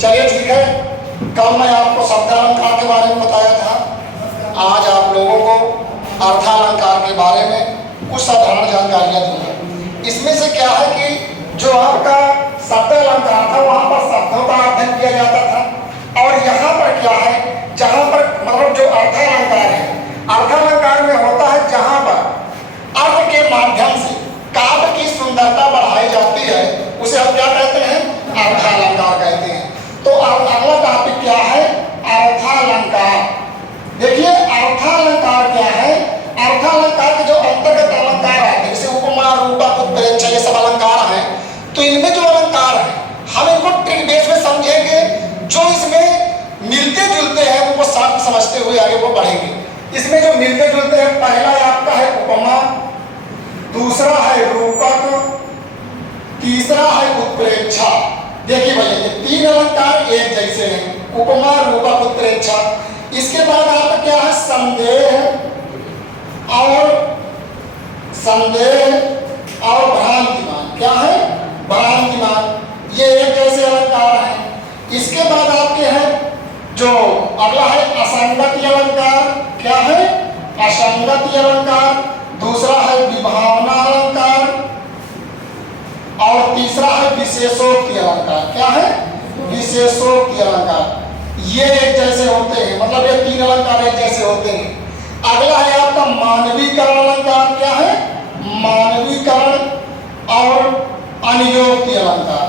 चलिए ठीक है। कल मैं आपको शब्दालंकार के बारे में बताया था। आज आप लोगों को अर्थालंकार के बारे में कुछ साधारण जानकारियां दूंगा। इसमें से क्या है कि जो आपका शब्दालंकार था वहां पर शब्दों का अध्ययन किया जाता था, और यहाँ पर क्या है, जहाँ पर मतलब जो अर्थालंकार है, अर्थालंकार में होता है जहाँ पर अर्थ के माध्यम से काव्य की सुंदरता बढ़ाई जाती है, उसे हम क्या कहते हैं, अर्थालंकार कहते हैं। तो अगला टॉपिक क्या है, अर्थालंकार। देखिए अर्थालंकार क्या है। अर्थालंकार के जो अंतर्गत अलंकार आते हैं, जैसे उपमा, रूपक, उत्प्रेक्षा, ये सब अलंकार हैं। तो इनमें जो अलंकार है हम इनको ट्रिक बेस में समझेंगे। जो इसमें मिलते जुलते हैं उनको शब्द समझते हुए आगे वो बढ़ेंगे। इसमें जो मिलते जुलते हैं, पहला आपका है उपमा, दूसरा है रूपक, तीसरा है उत्प्रेक्षा। देखिए भैया ये तीन अलंकार एक जैसे हैं, उपमा, रूपक, उत्प्रेक्षा। इसके बाद आपका क्या है, संदेह और भ्रांतिमान। क्या है, भ्रांतिमान। ये एक जैसे अलंकार है। इसके बाद आपके हैं जो अगला है असंगति अलंकार। क्या है, असंगति अलंकार। दूसरा है विभावना अलंकार और तीसरा है विशेषोक्ति अलंकार। क्या है, विशेषोक्ति अलंकार। ये एक जैसे होते हैं, मतलब ये तीन अलंकार एक जैसे होते हैं। अगला है आपका मानवीकरण अलंकार। क्या है, मानवीकरण और अनुयोक्ति अलंकार।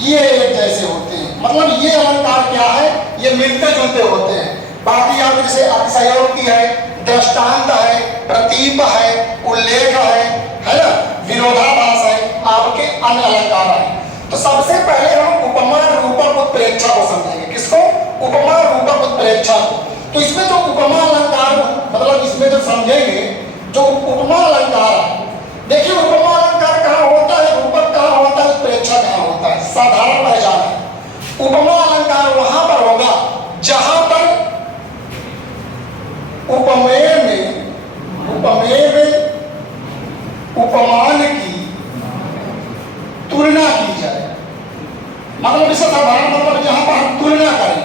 ये एक जैसे होते हैं, मतलब ये अलंकार क्या है, ये मिलते जुलते होते हैं। बाकी आप जैसे अतिशयोक्ति है, दृष्टांत है, प्रतीप है, उल्लेख है ना, विरोधाभास है, आपके अन्य अलंकार हैं। तो सबसे पहले हम उपमा, रूपक, उत्प्रेक्षा को समझेंगे। किसको, उपमा, रूपक, उत्प्रेक्षा को। तो इसमें जो उपमा अलंकार, मतलब इसमें जो समझेंगे जो उपमा अलंकार है, देखिए उपमा अलंकार कहाँ होता है, रूपक कहाँ होता है, उत्प्रेक्षा कहाँ होता है। साधारण पहचान है, उपमा अलंकार वहां पर होगा जहां पर उपमेय में उपमान की तुलना की जाए। मतलब इसका साधारण मतलब जहां पर हम तुलना करें,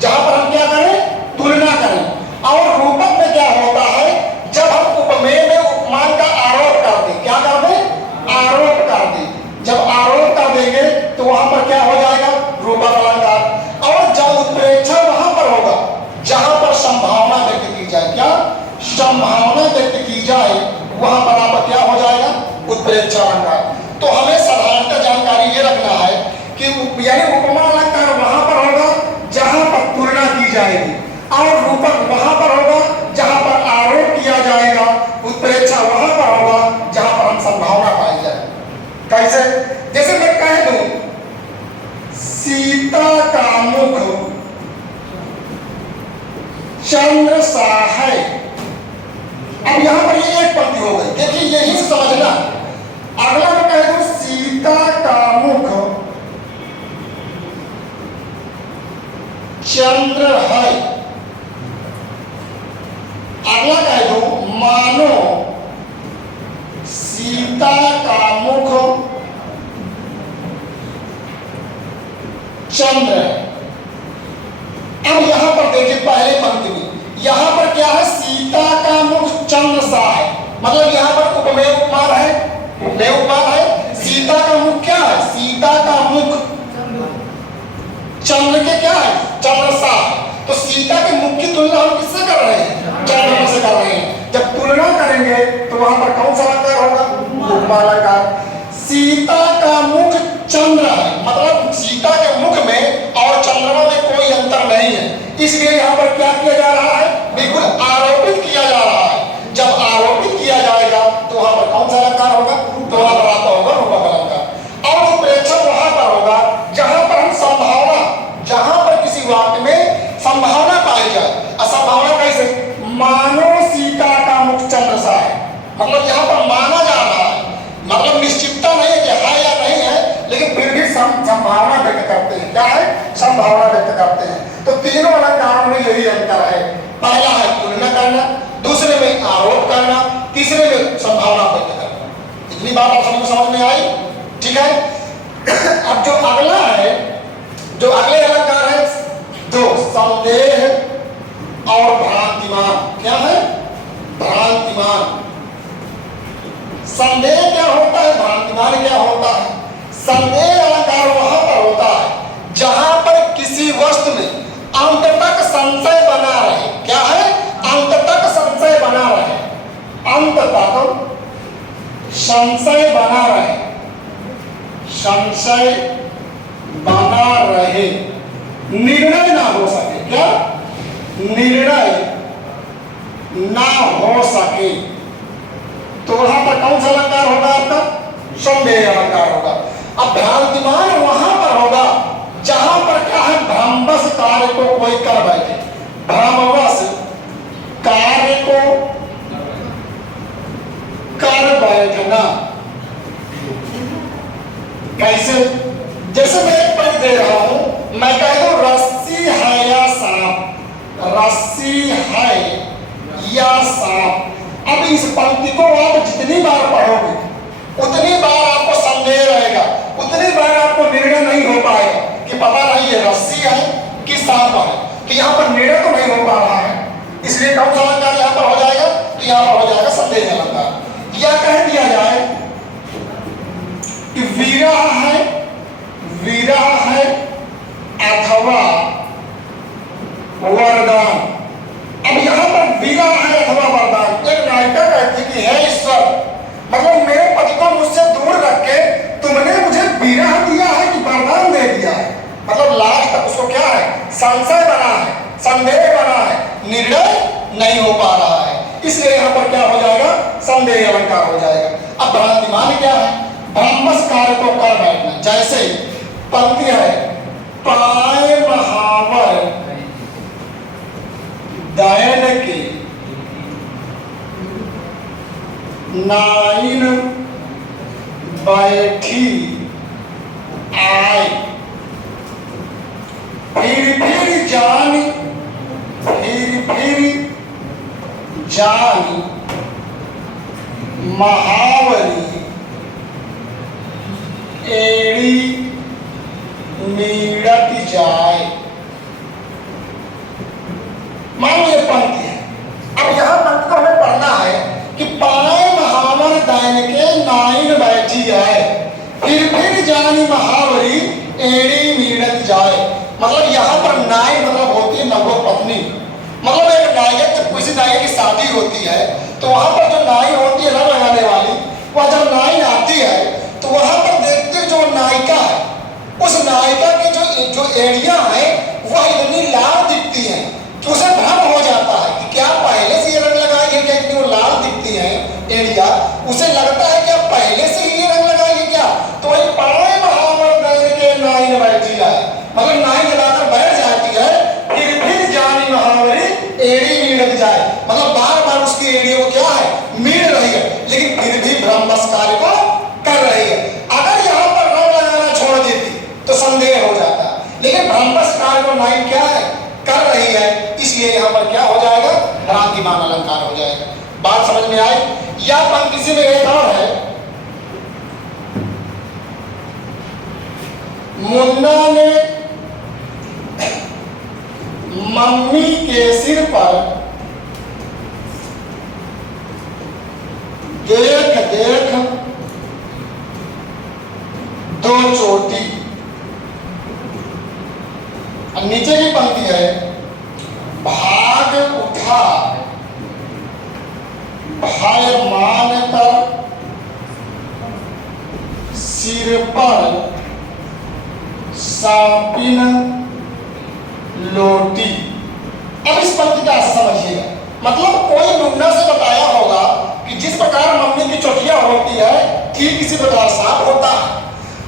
जहां पर हम क्या करें, तुलना करें। और रूपक में क्या होता है, जब हम उपमेय में उपमान का आरोप कर दें। क्या कर दें, आरोप कर दें। जब आरोप कर देंगे तो वहां पर क्या हो जाएगा, रूपक अलंकार। और जब उत्प्रेक्षा वहां पर होगा जहां पर संभावना व्यक्त की जाए। क्या, संभावना व्यक्त की जाए, वहां पर आप क्या हो जाएगा, उत्प्रेक्षा अलंकार। तो हमें साधारणतः जानकारी ये रखना है कि यानी उपमा अलंकार वहां पर होगा जहां पर तुलना की जाएगी, और रूपक वहां पर होगा जहां पर आरोप किया जाएगा, उत्प्रेक्षा वहां पर होगा जहां पर हम संभावना पाई जाए। कैसे, जैसे मैं कह दूं सीता का मुख चंद्र सा है। अब यहां पर ये एक पंक्ति हो गई, देखिए यही से समझना। अगला मैं कह दूं सीता का मुख चंद्र है। अगला कह दूं मानो सीता का मुख चंद्र है। अब यहां पर देखिए पहले पंक्ति में यहां पर क्या है, सीता का मुख चंद्र सा है। मतलब यहां पर उपमेय उपमान है, उपमेय उपमान है। सीता का मुख क्या है, सीता का मुख चंद्र के क्या है, चंद्र सा। तो सीता के मुख की तुलना हम किससे कर रहे हैं, चंद्रमा से कर रहे हैं। जब तुलना करेंगे तो वहां पर कौन सा अलंकार होगा, उपमा अलंकार। सीता का मुख चंद्र है, मतलब सीता के मुख में और चंद्रमा में कोई अंतर नहीं है। इसलिए यहाँ पर क्या किया जा रहा है, बिल्कुल आरोपित किया जा रहा है। जब आरोपित किया जाएगा तो वहां पर कौन सा अलंकार होगा, तो वहां पर आता होगा रूपक अलंकार। और उत्प्रेक्षा वहां पर होगा जहां पर हम संभावना, जहां पर किसी वाक्य में संभावना पाई जाए। असंभावना कैसे, मानो सीता का मुख चंद्र सा है। मतलब यहाँ पर माना जा रहा है, मतलब निश्चितता नहीं है कि है या नहीं है, लेकिन फिर भी संभावना व्यक्त करते हैं। क्या है, संभावना व्यक्त करते हैं। तो तीनों अलंकारों में यही अंतर है। पहला है तुलना करना, दूसरे में आरोप करना, तीसरे में संभावना व्यक्त करना। इतनी बात आप सबको समझ में आई। ठीक है। अब जो अगला है, जो अगले अलंकार है दो, संदेह और भ्रांतिमान। क्या है? भ्रांतिमान। संदेह क्या होता है, भ्रांतिमान क्या होता है? संदेह अलंकार वहां पर होता है जहां पर किसी वस्तु में अंत तक संशय बना रहे। क्या है? अंत तक संशय बना रहे, अंत तक संशय बना रहे, संशय बना रहे, निर्णय ना हो सके। क्या? निर्णय ना हो सके। तो वहां पर कौन सा अलंकार होगा आपका? संदेह अलंकार होगा। अब भ्रांतिमान वहां पर होगा जहां पर क्या है, भ्रमवश कार्य को कोई कर बैठे, भ्रमवश कार्य को कर बैठना। कैसे? जैसे मैं एक पंक्ति दे रहा हूं, मैं कह दूं रस्सी है या सांप, रस्सी है या सांप। अब इस पंक्ति को आप जितनी बार पढ़ोगे उतनी बार आपको संदेह रहेगा, उतनी बार आपको निर्णय नहीं हो पाएगा कि पता नहीं ये रस्सी है कि सांप है। तो यहाँ पर निर्णय तो नहीं हो पा रहा है, इसलिए कौन सा अलंकार यहाँ पर हो जाएगा? तो यहाँ पर हो जाएगा संदेह अलंकार। या कह दिया जाए कि विरह है, विरह है अथवा वरदान। अब यहाँ पर विरह है अथवा वरदान। एक नायिका कहती कि हे ईश्वर, मतलब मेरे पति को मुझसे दूर रख के तुमने मुझे विरह दिया है कि वरदान दे दिया है। मतलब लास्ट तक उसको क्या है, संशय बना है, संदेह बना है, निर्णय नहीं हो पा रहा है, इसलिए यहाँ पर क्या हो जाएगा? संदेह अलंकार हो जाएगा। अब भ्रांतिमान क्या है? भ्रमवश कार्य को कर बैठना। जैसे पंक्ति है, पाए महावर दयन के नाइन बैठी आए, फिर जानी, फिर जानी महावरी एड़ी मीड़त जाए। मान लो ये पंक्ति है। अब यहां पंक्ति को हमें पढ़ना है कि पाए महावर दैन के नाइन बैठी आए, फिर जानी महावरी एड़ी मीड़त जाए। मतलब यहाँ पर नाई मतलब होती है नवों पत्नी। मतलब एक नायक, जब किसी नायक की शादी होती है तो वहां पर जो नाई होती है रंग लगाने वाली, वह जब नाई आती है तो वहां पर देखते जो नायिका है, उस नायिका की जो एड़ियां हैं वह इतनी लाल दिखती हैं कि उसे भ्रम हो जाता है कि क्या पहले से ये रंग लगाई है, क्या इतनी वो लाल दिखती है एड़िया, उसे लगता है क्या पहले से ही ये रंग लगाई है क्या। तो वही पाए महावर दैन के नाइन बैठी है, मतलब नाई लगाकर बैठ जाती है, फिर जानी महावरी एड़ी मीड़त जाए। मतलब बार बार उसकी एड़ी को क्या है, मीड़ रही है, लेकिन फिर भी भ्रमवश कार्य को कर रही है। अगर यहाँ पर रंग लगाना छोड़ देती तो संदेह हो जाता, लेकिन भ्रमवश कार्य को नाई क्या है, कर रही है, इसलिए यहाँ पर क्या हो जाएगा? भ्रांतिमान अलंकार हो जाएगा। बात समझ में आई? या पंक्ति में एक और है, मुन्ना ने मम्मी के सिर पर देख देख दो चोटी। नीचे की पंक्ति है, भाग उठा भय मान कर सिर पर सांपिन लोटी। अब इस पंक्ति का ऐसा समझिएगा, मतलब कोई मुन्ना से बताया होगा कि जिस प्रकार मम्मी की चोटियां होती है ठीक इसी प्रकार सांप होता है।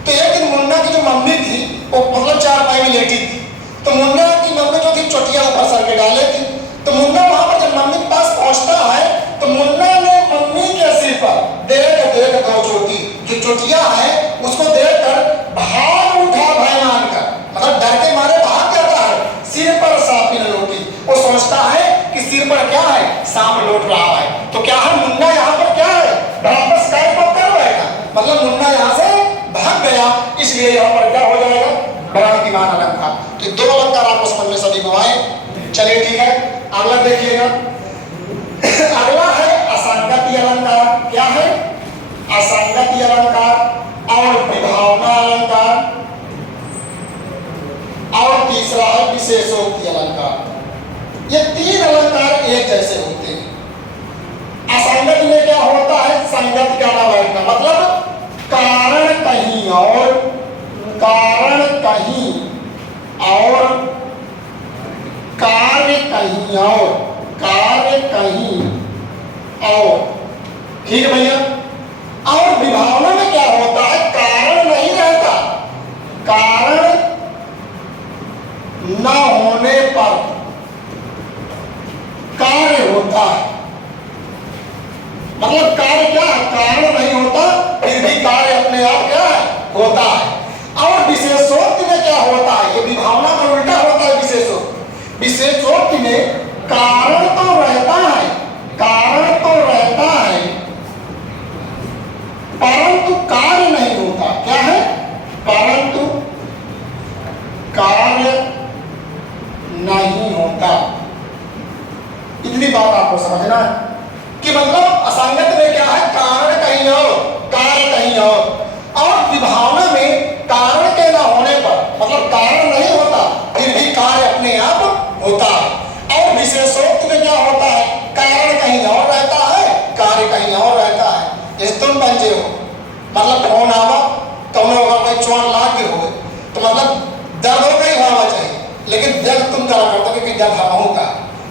तो एक दिन मुन्ना की जो मम्मी थी वो मतलब चारपाई में लेटी थी, तो मुन्ना की मम्मी जो थी चोटियां ऊपर सर के डाले थी। तो मुन्ना वहां पर जब मम्मी के पास पहुंचता है तो मुन्ना ने मम्मी के सिर पर देख देख दो चोटी, जो चोटियां है उसको देखकर भाग उठा भय मानकर, मतलब डर के मारे भाग जाता है, सिर पर सांपिन लोटी। वो सोचता है कि सिर पर क्या है, सांप लौट रहा है। तो क्या है, मुन्ना यहाँ पर क्या है, भ्रमवश कार्य को कर रहेगा, मतलब मुन्ना यहाँ से इसलिए यहाँ पर क्या हो जाएगा, भ्रांतिमान अलंकार। तो दो अलंकार आपको समझ में सभी को आए। चलिए ठीक है, अगला देखिएगा। अगला है असंगति अलंकार। क्या है? असंगति अलंकार और विभावना अलंकार, और तीसरा है विशेषोक्ति अलंकार। ये तीन अलंकार एक जैसे होते हैं। असंगति में क्या होता है, संगति का ना बैठना, मतलब कारण कहीं और, कारण कहीं और, कार्य कहीं और, कार्य कहीं और। ठीक है भैया। और विभावना में क्या होता है, कारण नहीं रहता, कारण न होने पर कार्य होता है। मतलब कार्य क्या है, कारण नहीं होता फिर भी कार्य अपने आप क्या है, होता है। और विशेषोक्ति में क्या होता है, ये विभावना का उल्टा होता है विशेषोक्ति। विशेषोक्ति में कारण तो रहता है, कारण तो रहता है, परंतु कार्य नहीं होता। क्या है, परंतु कार्य नहीं होता। इतनी बात आपको समझना है कि मतलब असंगत में क्या है, कारण कहीं और, कार्य कहीं और विभावना में कारण के ना होने पर, मतलब कारण नहीं होता फिर भी कार्य अपने आप होता है। और विशेषोक्ति में क्या होता है, कारण कहीं और रहता है, कार्य कहीं और रहता है। जैसे तुम बंजे हो, मतलब फोन आवा तुमने कोई चोट लाग गई हो तो मतलब दर्द हो गई होना चाहिए, लेकिन दर्द तुम करा करते हो कि दर्द हम होगा,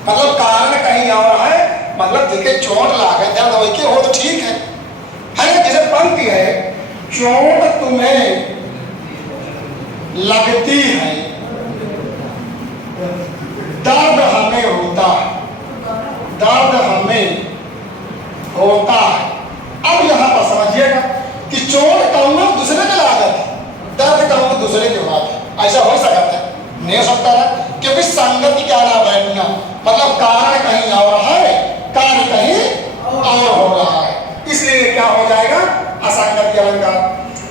मतलब कारण कहीं और है। मतलब देखिए चोट लागे दर्द हो के हो तो ठीक है ना। जैसे पंक्ति है, चोट तुम्हें लगती है, दर्द हमें होता है, दर्द हमें होता है। अब यहां पर समझिएगा कि चोट कहूंगा दूसरे के लागत है, दर्द कहूंगा दूसरे के बात है। ऐसा हो सकता है? नहीं हो सकता है, क्योंकि संगति क्या ना बैठना, मतलब कारण कहीं और है, कार्य कहीं और हो रहा है, इसलिए क्या हो जाएगा, असंगति अलंकार।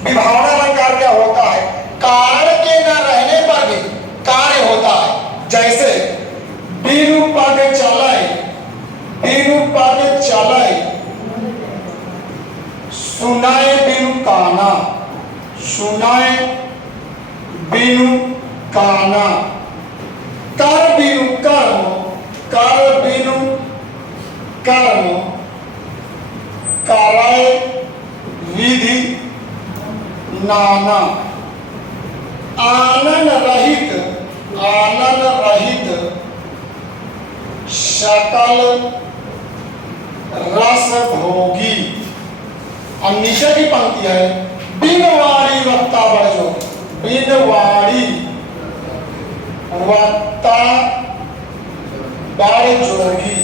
विभावना अलंकार क्या होता है, कारण के न रहने पर भी कार्य होता है। जैसे बिनु पग चले, बिनु पग चले, सुनाए बिनु काना, सुनाए बिनु काना, कर बिनु कर्म, कर बिनु कर्म, कराए विधि नाना, आनन रहित, आनन रहित सकल रस भोगी। और नीचे की पंक्ति है, बिन वाणी वक्ता बड़जो, बिन वाणी वक्ता बड़ जोगी।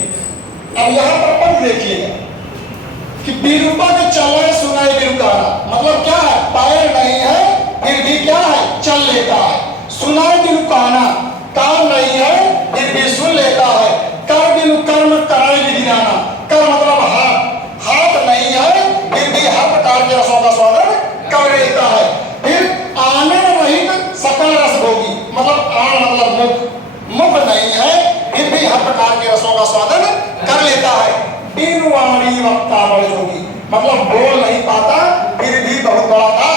अब यहां पर पंक्ति देखिएगा कि बिरुपा के चले सुनाई बिरुकाना, मतलब क्या है, पैर नहीं है फिर भी क्या है, चल लेता है। सुनाई बिरुकाना, कान नहीं है फिर भी सुन लेता है। कर बिनु कर्म कराए विधिनाना, कर मतलब हाथ, हाथ नहीं है फिर भी हर प्रकार के रसों का स्वादन कर लेता है। फिर आनंद रहित सकल रस भोगी, मतलब आन मतलब मुख, मुख नहीं है फिर भी हर प्रकार के रसों का स्वादन कर लेता है। बिनु वाणी वक्ता बड़ जोगी, मतलब बोल नहीं पाता फिर भी बहुत बड़ा का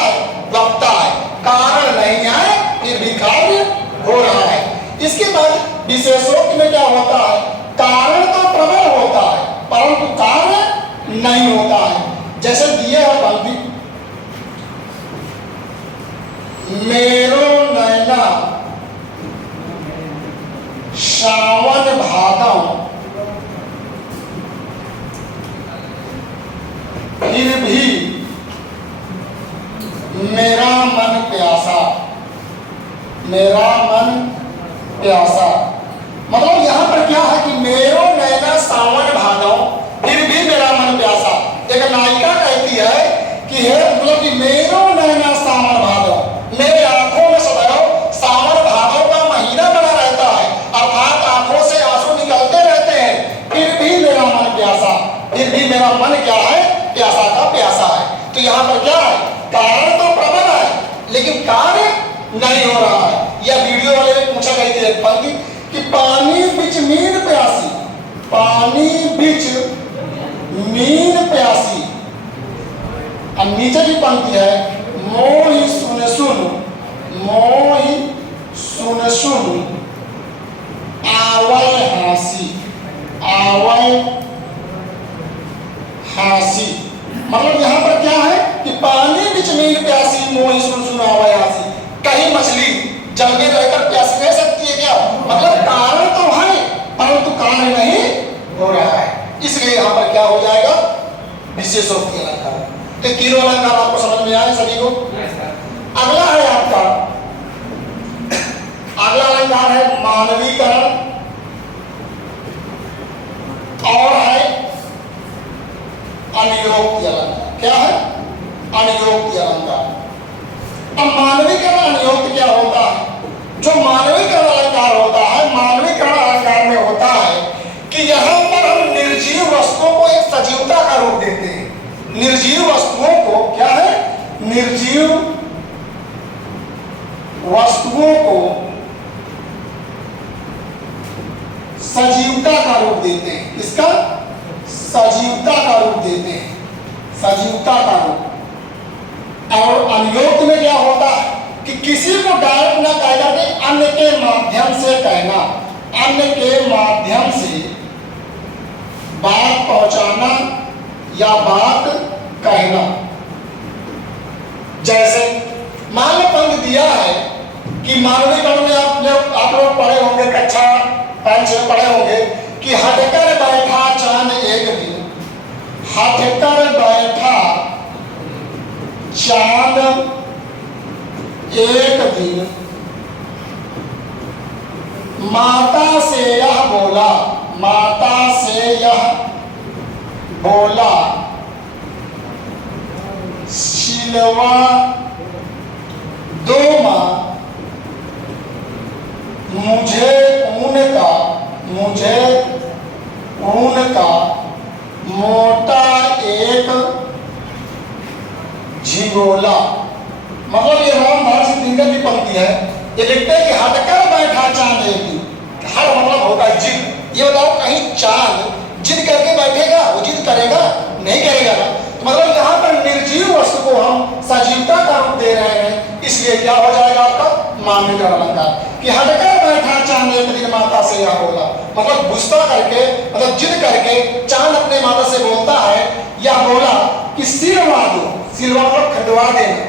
वक्ता है। कारण नहीं है फिर भी कार्य हो रहा है। इसके बाद विशेषोक्त में क्या होता है, कारण तो प्रबल होता है परंतु कार्य नहीं होता है। जैसे दिए है पंक्ति, मेरो नैना श्रावण भादव फिर भी मेरा मन प्यासा, मेरा मन प्यासा। मतलब यहां पर क्या है कि मेरो नैना सावन भादव फिर भी मेरा मन प्यासा। एक नायिका कहती है कि हे मतलब कि मेरो नैना सावन भादव, मेरे आंखों में सदैव सावन भादव का महीना बना रहता है, अर्थात आंखों से आंसू निकलते रहते हैं, फिर भी मेरा मन प्यासा, फिर भी मेरा मन क्या है, प्यासा का प्यासा है। तो यहाँ पर क्या है, कारण तो प्रबल है लेकिन नहीं हो रहा है। यह वीडियो वाले में पूछा गई थी एक पंक्ति कि पानी बिच मीन प्यासी, पानी बिच मीन प्यासी। अब नीचे की पंक्ति है मोहि सुन सुन, मोहि सुन सुन आवै हासी, आवै हासी। मतलब यहाँ पर क्या है कि पानी बिच मीन प्यासी, मोहि सुन सुन आवै हासी। कहीं मछली जल में रहकर प्यासी रह सकती है क्या? मतलब कारण तो है परंतु कारण नहीं हो रहा है, इसलिए यहाँ पर क्या हो जाएगा? विशेषोक्ति अलंकार। तो तीनों अलंकार आपको समझ में आए सभी को? अगला है आपका, अगला अलंकार है मानवीकरण और है अनियोक्ति अलंकार। क्या है? अनियोक्ति अलंकार। अब मानवीकरण अनियोक्ति क्या होता है? जो मानवीकरण अलंकार होता है, मानवीकरण अलंकार में होता है कि यहाँ पर हम निर्जीव वस्तुओं को एक सजीवता का रूप देते हैं। निर्जीव वस्तुओं को क्या है? निर्जीव वस्तुओं को सजीवता का रूप देते हैं। इसका सजीवता का रूप देते हैं, सजीवता का रूप। और अनियोक्ति में क्या होता है कि किसी को डायरेक्ट ना कह करके अन्य के माध्यम से कहना, अन्य के माध्यम से बात पहुंचाना या बात कहना। जैसे मान लो पंक्ति दिया है कि मानवीकरण में आप लोग पढ़े होंगे, कक्षा 5-6 पढ़े होंगे कि हटकर बैठा चांद एक दिन, हटकर बैठा चांद एक दिन, माता से यह बोला, माता से यह बोला, सिलवा दो माँ मुझे ऊन का मोटा एक झिगोला। मतलब ये रामधारी सिंह दिनकर की पंक्ति है। ये लिखते हैं कि हटकर बैठा चांद एक दिन। हर मतलब होता है जिद। ये बताओ कहीं चांद जिद करके बैठेगा? वो जिद करेगा? नहीं करेगा ना। तो मतलब यहाँ पर निर्जीव वस्तु को हम सजीवता का रूप दे रहे हैं, इसलिए क्या हो जाएगा आपका? मानवीकरण अलंकार। कि हटकर बैठा चांद एक दिन माता से यह बोला, मतलब गुस्सा करके, मतलब जिद करके चांद अपने माता से बोलता है, यह बोला कि सिलवा दो, सिलवा मतलब खरीदवा देना,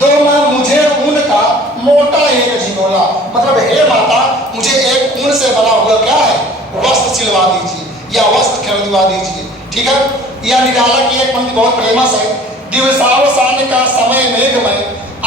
दो माँ मुझे ऊन का मोटा एक झिगोला। मतलब हे माता मुझे एक ऊन से बना हुआ क्या है? वस्त्र सिलवा दीजिए या वस्त्र खरीदवा दीजिए। ठीक है। यह निराला की एक पंक्ति बहुत फेमस है। दिवसावसान का समय मेघमय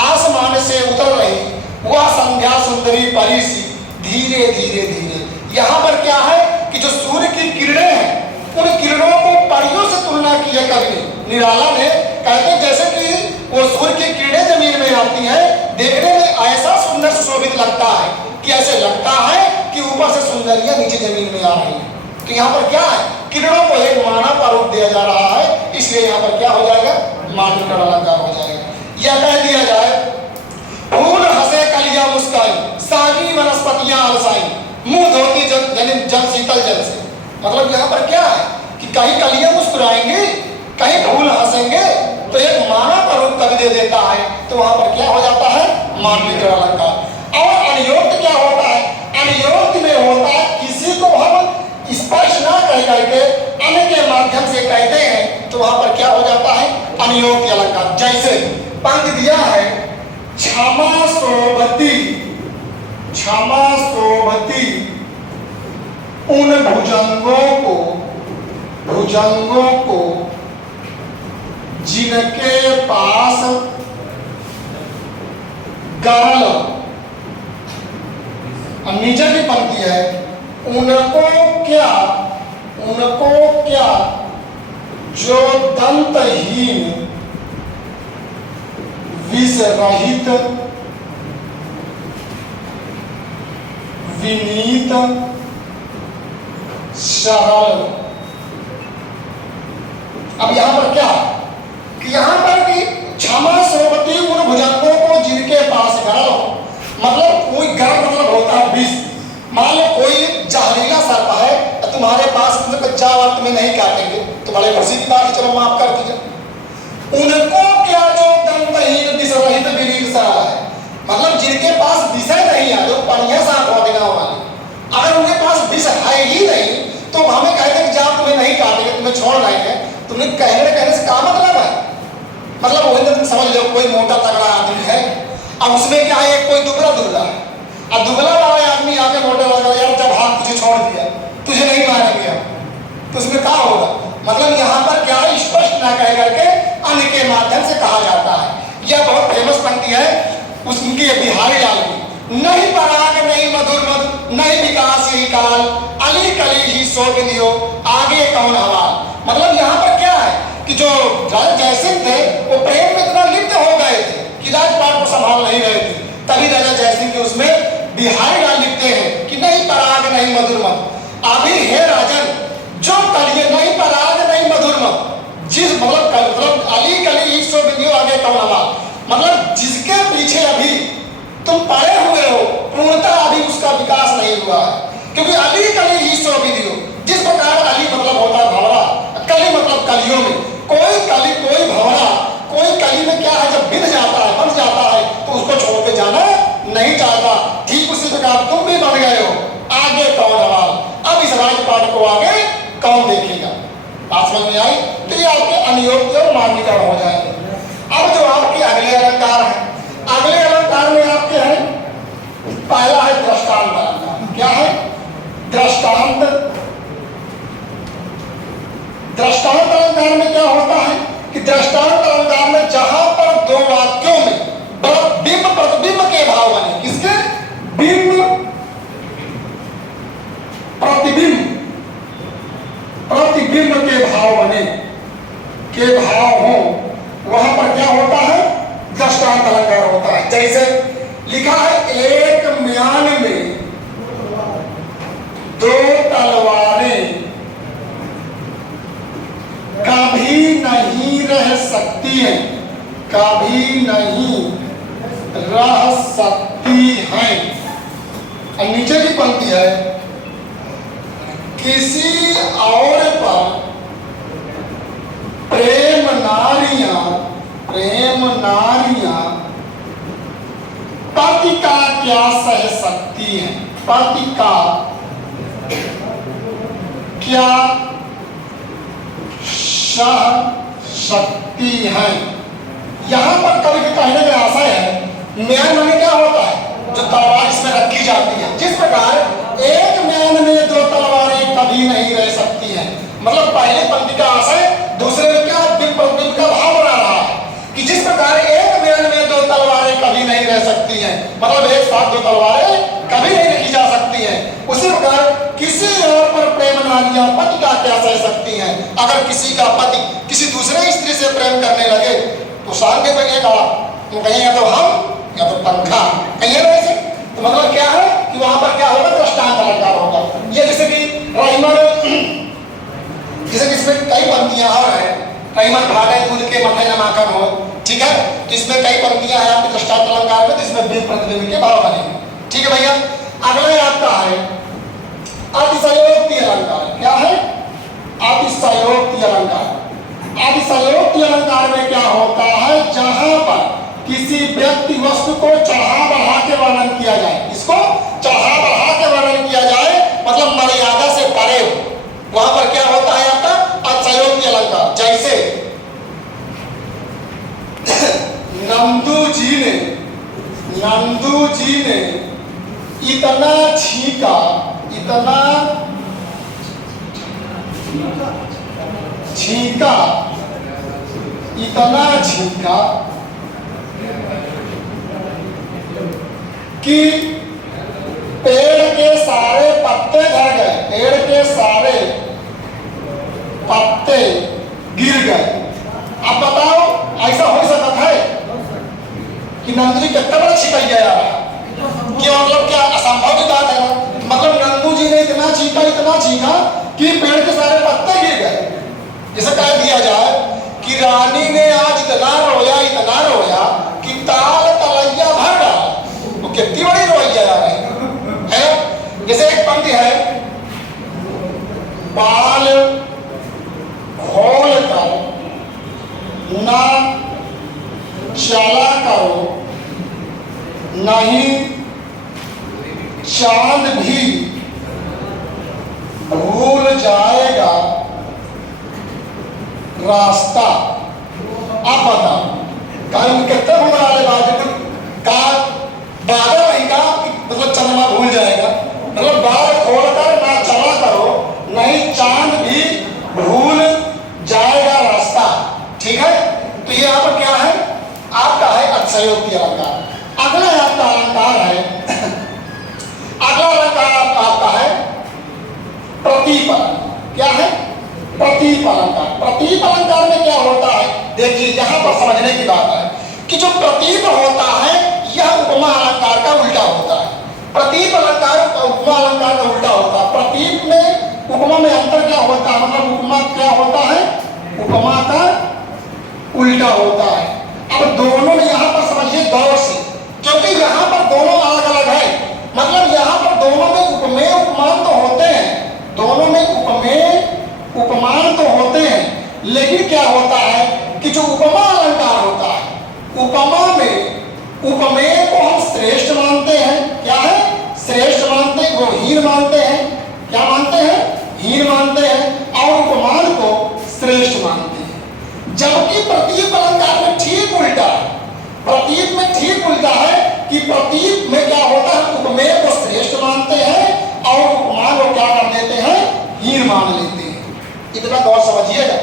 आसमान से उतर रही वह संध्या सुंदरी परिसी धीरे धीरे धीरे। यहाँ पर क्या है कि जो सूर्य की किरणें हैं उन किरणों को परियों से तुलना की है कवि निराला ने। कहते जैसे कि वो सूर्य की किरणें जमीन में आती हैं, देखने में ऐसा सुंदर सुशोभित लगता है कि ऐसे लगता है कि ऊपर से सुंदरियां नीचे जमीन में आ रही हैं। तो यहाँ पर क्या है? किरणों को एक मानव का रूप दिया जा रहा है, इसलिए यहाँ पर क्या हो जाएगा? मानवीकरण अलंकार हो जाएगा। यह कह दिया जाए फूल हंसे कलियां मुस्काई, सागी वनस्पतियां अलसाई, मुंह धोती जल शीतल जल से। मतलब यहाँ पर क्या है कि कहीं कलियां मुस्कुराएंगे, कहीं फूल हंसेंगे, तो एक मानव का रूप कवि दे देता है, तो वहां पर क्या हो जाता है? मानवीकरण अलंकार। और अनियोक्त क्या होता है? अनियोक्त में होता है किसी को हम स्पर्श ना कह करके अन्य के माध्यम से कहते हैं, तो वहां पर क्या हो जाता है? अनियोक्त अलंकार। जैसे पंक्ति दिया है क्षमा शोभती, क्षमा शोभती उन भुजंगों को जिनके पास गरल। नीचे की पंक्ति है उनको क्या जो दंतहीन विष रहित विनीत सरल। अब यहां पर क्या कि यहां पर कि क्षमा शोभती उन भुजंगों को तक जा वक्त में नहीं काटेंगे तो बड़े खुशी की बात है, चलो माफ कर दिया। उनको क्या जो दंतहीन दिश रहित विनीत सा है, मतलब जिनके पास विषय नहीं है, जो बढ़िया सांप हो देगा वाले, अगर उनके पास विषय है ही नहीं तो हमें कहते हैं कि जा तुम्हें नहीं काटेंगे, तुम्हें छोड़ देंगे, तुमने कहने से क्या मतलब है? मतलब वही तुम समझ लो कोई मोटा तगड़ा आदमी है, अब उसमें क्या है, कोई दुबला दुबला है, अब दुबला वाला आदमी आके मोटे लगा, यार जब हाथ तुझे छोड़ दिया तुझे नहीं मारेंगे अब, तो उसमें क्या होगा? मतलब यहाँ पर क्या स्पष्ट ना कह करके अन्य के माध्यम से कहा जाता है। यह बहुत फेमस पंक्ति है उसकी, बिहारी लाल की, नहीं पराग नहीं मधुर मध नहीं विकास यही काल, अली कली ही सो बिंदियो आगे कौन हवाल। मतलब यहाँ पर क्या है कि जो राजा जयसिंह थे वो प्रेम में इतना लिप्त हो गए थे कि राजपाट को संभाल नहीं रहे थे, तभी राजा जयसिंह के उसमें बिहारी लाल लिखते हैं कि नहीं पराग नहीं मधुर मध, अभी हे राजन जो कलिए नहीं पराग नहीं मधुर मध, जिस मतलब अली कली ही सो बिंदियो आगे कौन हवाल, मतलब जिसके पीछे अभी तुम पड़े हुए हो पूर्णतः अभी उसका विकास नहीं हुआ है, क्योंकि अली कली ही सो बिंदियो, जिस प्रकार अली मतलब होता है भंवरा, कली मतलब कलियों में कोई कली कोई भंवरा, कोई कली में क्या है जब बिध जाता है बन जाता है तो उसको छोड़ के जाना नहीं चाहता, ठीक उसी प्रकार तुम भी बन गए हो, आगे कौन हवाल, अब इस राजपाट को आगे कौन देखेगा। बात समझ में आई? तो ये आपके अनियोग्य और मान्यकरण हो जाएंगे। अब जो आपके अगले अलंकार हैं, अगले अलंकार में आपके हैं, पहला है दृष्टांत अलंकार। क्या है? दृष्टांत। दृष्टांत अलंकार में क्या होता है कि दृष्टांत अलंकार में जहां पर दो वाक्यों में बिंब प्रतिबिंब के भाव बने, किसके? बिंब प्रतिबिंब, प्रतिबिंब के भाव बने, के भाव हो, वहां पर क्या होता है? दृष्टांत अलंकार होता है। जैसे लिखा है एक म्यान में दो तलवारें कभी नहीं रह सकती हैं, कभी नहीं रह सकती हैं। और नीचे की पंक्ति है किसी और पर प्रेम नारियां पति का क्या सह सकती हैं, पति का क्या सह सकती है। यहां पर कवि के कहने का आशय है म्यान में क्या होता है, जो तलवार इसमें रखी जाती है, जिस प्रकार एक म्यान में दो तलवारें कभी नहीं रह सकती हैं, मतलब पहले पंक्ति का आशय दूसरे में क्या बिंब का भाव बना रहा है कि जिस प्रकार एक म्यान में दो तलवारें कभी नहीं रह सकती हैं, मतलब एक साथ दो तलवारें कभी नहीं रखी जा सकती हैं, उसी प्रकार किसी और पर प्रेम नारियां पति का क्या सह सकती हैं। अगर किसी का पति किसी दूसरे स्त्री से प्रेम करने लगे तो सामने पर एक तो कहीं या तो हम या तो पंखा कहीं वैसे, तो मतलब क्या है कि वहां पर क्या होगा? दृष्टांत अलंकार होगा। ये जैसे कि रहीमन, जैसे कि इसमें कई पंक्तियां और हैं, रहीमन भागे दूध के मथे न माखन हो, ठीक है, तो इसमें कई पंक्तियां हैं आपके दृष्टांत अलंकार में, तो इसमें बिंब प्रतिबिंब के भाव बनेंगे। ठीक है भैया। अगला आपका है अतिशयोक्ति अलंकार। क्या है? अतिशयोक्ति अलंकार। अतिशयोक्ति अलंकार में क्या होता है? जहां पर किसी व्यक्ति वस्तु को चढ़ा बढ़ा के वर्णन किया जाए, इसको चढ़ा बढ़ा के वर्णन किया जाए, मतलब मर्यादा से परे हो, वहां पर क्या होता है आपका? अतिशयोक्ति अलंकार। जैसे नंदू जी ने इतना छींका, इतना छींका कि पेड़ के सारे पत्ते झड़ गए, पेड़ के सारे पत्ते गिर गए। अब बताओ ऐसा हो सकता है कि नंदू जी कितना बड़ा छिपाई गया क्या? मतलब क्या असंभव की बात है ना? मतलब नंदू जी ने इतना छींका कि पेड़ के सारे पत्ते गिर गए। जैसे कह दिया जाए कि रानी ने आज इतना रोया कि ताल तलैया भर डाला, तो कितनी बड़ी रोइया है ना? जैसे एक पंक्ति है, बाल चला करो, नहीं चांद भी भूल जाएगा रास्ता। आप बताओ, कितने उम्र वाले बात का बादल नहीं का मतलब चंद्रमा भूल जाएगा, मतलब बाल खोलकर ना चला करो, नहीं चांद भी भूल जाएगा रास्ता। ठीक है, तो ये यहाँ पर क्या है, आपका है अतिशयोक्ति अलंकार। अगला आपका अलंकार है, अगला अलंकार आपका है प्रतीप अलंकार। क्या है? प्रतीप अलंकार। प्रतीप अलंकार में क्या होता है, देखिए यहाँ पर समझने की बात है कि जो प्रतीप होता है यह उपमा अलंकार का उल्टा होता है। प्रतीप अलंकार उपमा अलंकार का उल्टा होता है। प्रतीप में उपमा में अंतर क्या होता है, मतलब उपमा क्या होता है, उपमा का उल्टा होता है। अब दोनों यहाँ पर समझिए गौर से, क्योंकि यहाँ पर दोनों अलग अलग है। मतलब यहाँ पर दोनों में उपमेय उपमान तो होते हैं, दोनों में उपमेय उपमान तो होते हैं, लेकिन क्या होता है कि जो उपमा अलंकार होता है, उपमा में उपमेय को हम श्रेष्ठ मानते हैं। क्या है? श्रेष्ठ मानते हैं, वो हीन मानते हैं। क्या मानते हैं? हीन मानते हैं। और उपमान को श्रेष्ठ मानते हैं। जबकि प्रतीप अलंकार में ठीक उल्टा है। प्रतीप में ठीक उल्टा है कि प्रतीप में क्या होता है, उपमेय को श्रेष्ठ मानते हैं और उपमान को क्या कर देते हैं, हीन मान लेते हैं। इतना गौर समझिएगा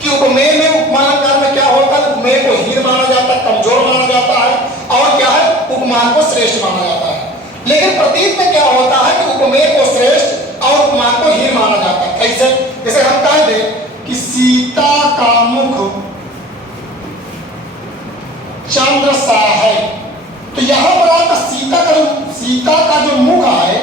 कि उपमेय में उपमा अलंकार में क्या होता है, उपमेय को हीन माना जाता है, कमजोर माना जाता है, और क्या है, उपमान को श्रेष्ठ माना जाता है। लेकिन प्रतीप में क्या होता है कि उपमेय को श्रेष्ठ और उपमान को हीन माना जाता है। कैसे? जैसे हम कह दें कि सीता का मुख चंद्र सा है, तो यहां पर आपका सीता का जो मुख है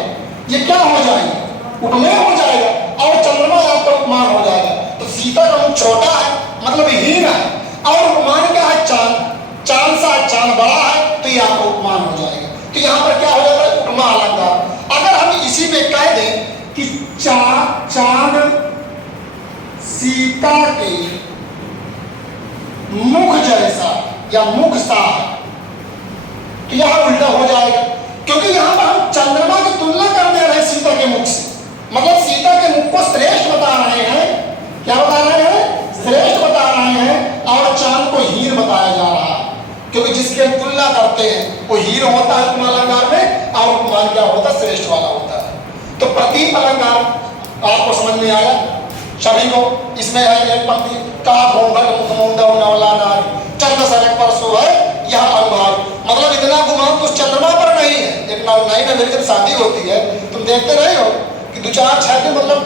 ये क्या हो जाएगा, उपमेय हो जाएगा और चंद्रमा आपका उपमान हो जाएगा। तो सीता का मुख छोटा है मतलब हीन है, और उपमान क्या है, चांद सा, चांद बड़ा है, तो ये आपका उपमान हो जाएगा। तो यहाँ पर क्या हो जाता है, उपमा अलंकार। अगर हम इसी में कह दें कि चांद सीता के मुख जैसा या मुख सा है, तो यह उल्टा हो जाएगा, क्योंकि यहां पर हम चंद्रमा की तुलना कर दे रहे हैं सीता के मुख से। मतलब सीता के मुख को श्रेष्ठ बता रहे हैं। क्या बता रहे हैं? श्रेष्ठ बता रहे हैं, और चांद को हीन बताया जा रहा है, क्योंकि जिसकी हम तुलना करते हैं वो हीन होता है उपमा अलंकार में, और उपमान क्या होता है, श्रेष्ठ वाला होता है। तो प्रतीप अलंकार आपको समझ में आया सभी को? इसमें है एक पंक्ति, का भोंगल मुख मुंडा नवला नार चंद्र सरक पर सो है यह अनुभाव। मतलब इतना गुमान तो चंद्रमा पर नहीं है। एक नई नवेली जब शादी होती है तुम देखते रहे हो कि 2-4 छाते मतलब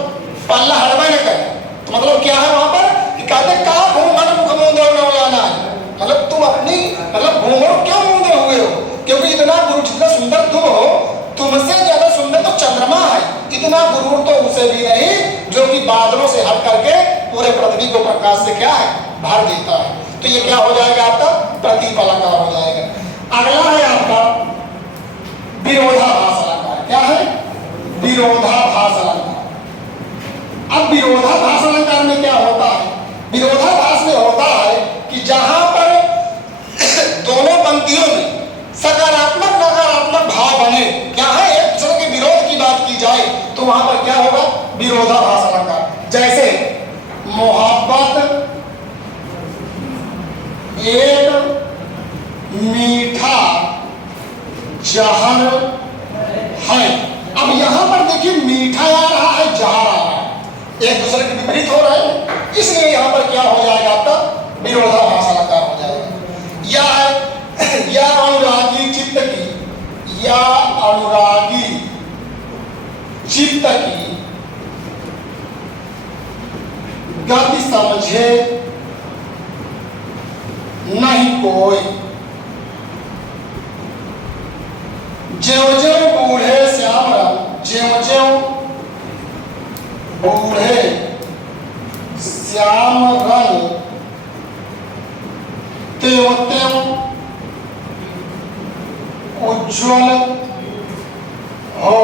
पल्ला हड़बा न करे, तो मतलब क्या है वहां पर कि कहते का भोंगल मुख मुंडा नवला नार, मतलब तुम अपनी मतलब घूंघट क्यों मूंदे हुए हो, क्योंकि इतना गुरु जितना सुंदर तुम हो, तुमसे ज्यादा सुंदर तो चंद्रमा है। इतना गुरूर तो उसे भी नहीं जो कि बादलों से हट करके पूरे पृथ्वी को प्रकाश से क्या है, भर देता है। तो ये क्या हो जाएगा, आपका प्रतीप अलंकार हो जाएगा। अगला है आपका विरोधाभास अलंकार। क्या है? विरोधाभास अलंकार। अब विरोधाभास अलंकार में क्या होता है, विरोधाभास में होता है कि जहां पर दोनों पंक्तियों में सकारात्मक नकारात्मक भाव बने, क्या है, एक दूसरे के विरोध की बात की जाए, तो वहां पर क्या होगा, विरोधाभास अलंकार। जैसे मोहब्बत एक मीठा जहर है। अब यहां पर देखिए मीठा आ रहा है, जहर आ रहा है, एक दूसरे के विपरीत हो रहे हैं, इसलिए यहां पर क्या हो जाएगा, आपका विरोधाभास अलंकार हो जाएगा। या अनुरागी चित्त की, या अनुरागी चित्त की गति समझे नहीं कोई, ज्यों ज्यों बूढ़े श्याम रंग, ज्यों ज्यों बूढ़े श्याम रंग त्यों त्यों उज्ज्वल हो।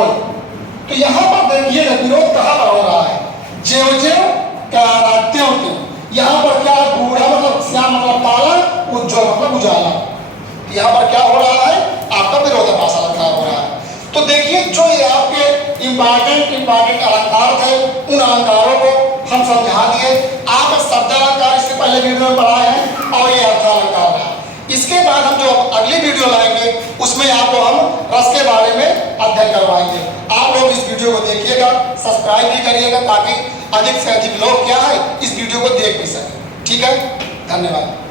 तो यहां पर देखिए विरोध कहां पर हो रहा है, ज्यों ज्यों क्या त्यों त्यों। यहां पर क्या है, बूढ़ा मतलब श्याम मतलब काला, उज्ज्वल उज्ज्वल मतलब उजाला। यहाँ पर क्या हो रहा है, आपका विरोधाभास अलंकार हो रहा है। तो देखिए जो ये आपके इंपॉर्टेंट अलंकार थे, उन अलंकारों को हम समझा दिए। आप शब्द अलंकार इससे पहले वीडियो में पढ़ाए हैं और ये अर्थ अलंकार रहा। इसके बाद हम जो अगली वीडियो लाएंगे उसमें आपको हम रस के बारे में अध्ययन करवाएंगे। आप लोग इस वीडियो को देखिएगा, सब्सक्राइब भी करिएगा ताकि अधिक से अधिक लोग क्या है इस वीडियो को देख भी सकें। ठीक है, धन्यवाद।